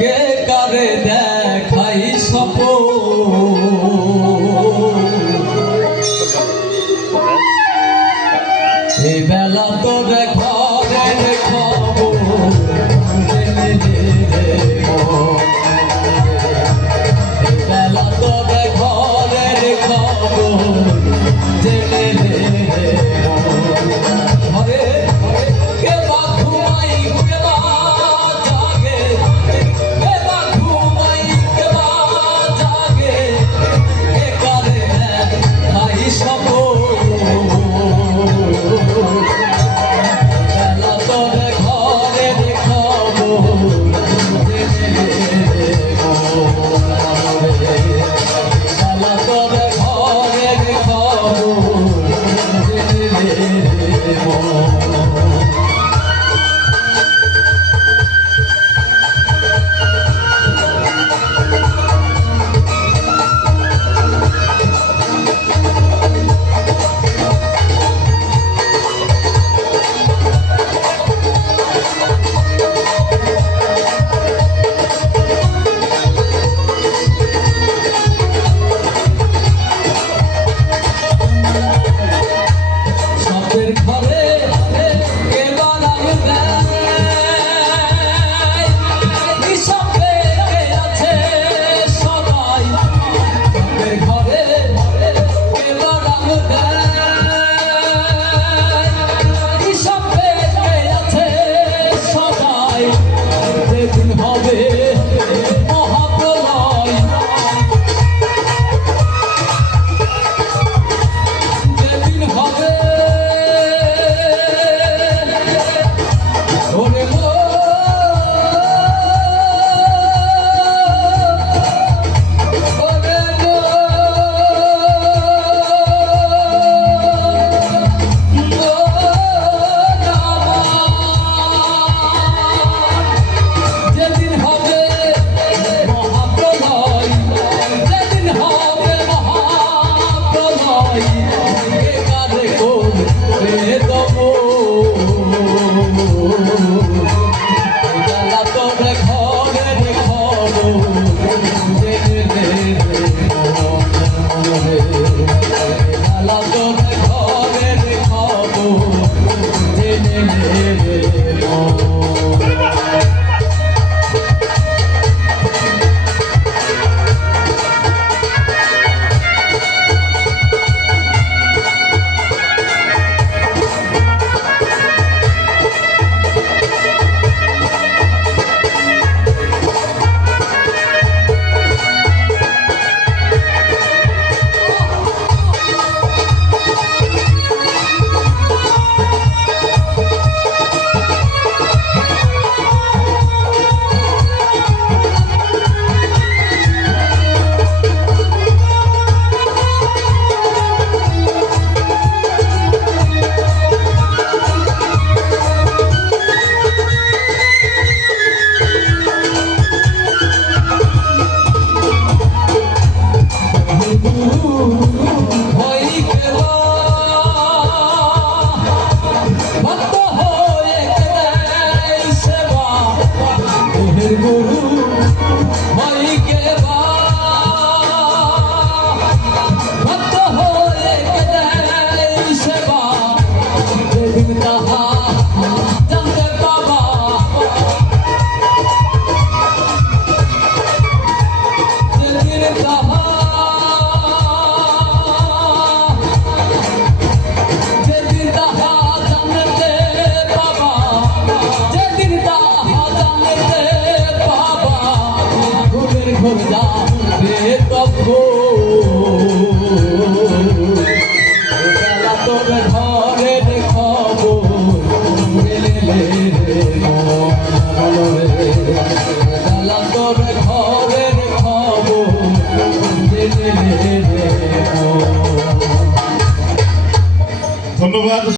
কে কারে দেখাই সপ বেলা তো ঘরে ঘরে But